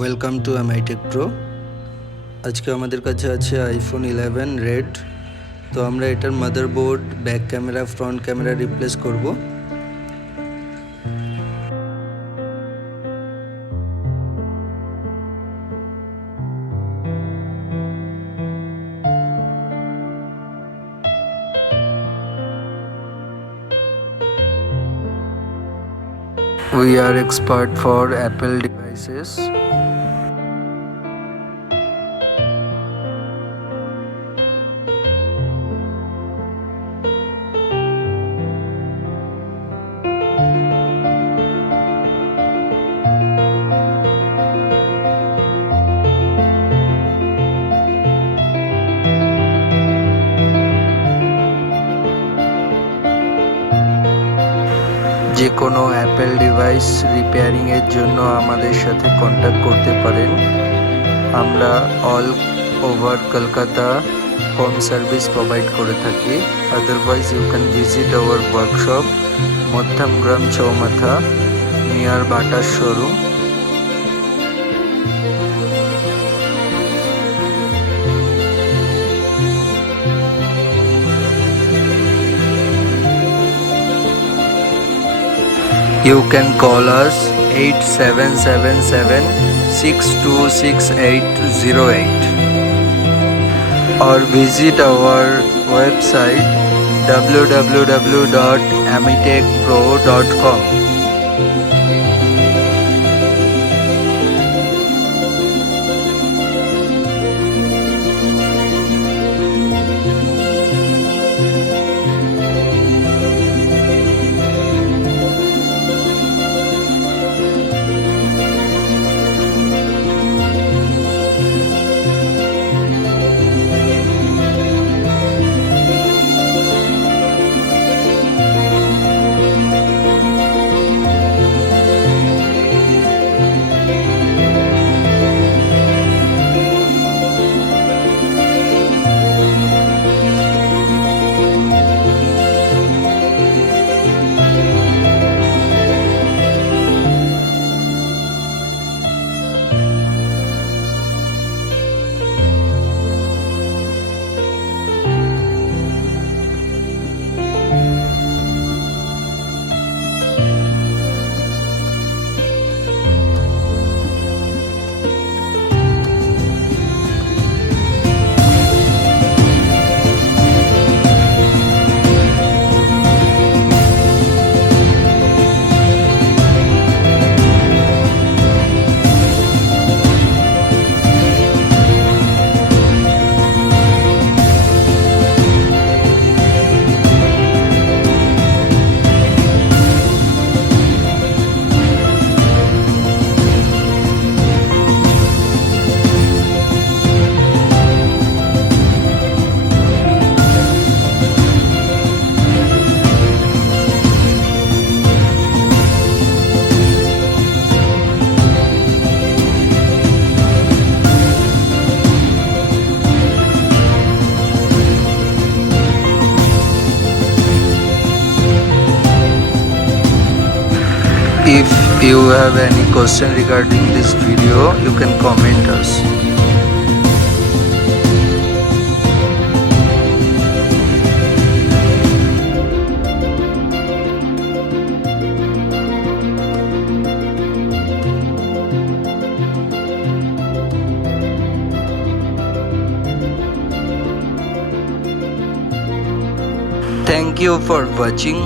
Welcome to Amitechpro। আজকে আমাদের কাছে আছে iPhone 11 রেড। তো আমরা এটার motherboard, back camera, front camera replace করব। We are expert for Apple devices. যে কোনো অ্যাপেল ডিভাইস রিপেয়ারিংয়ের জন্য আমাদের সাথে কন্ট্যাক্ট করতে পারেন। আমরা all over Kolkata home service provide করে থাকি। Otherwise you can visit our workshop Madhyamgram Chowmatha near Bata showroom. You can call us 8777626808 or visit our website www.amitechpro.com. If you have any question regarding this video, you can comment us. Thank you for watching.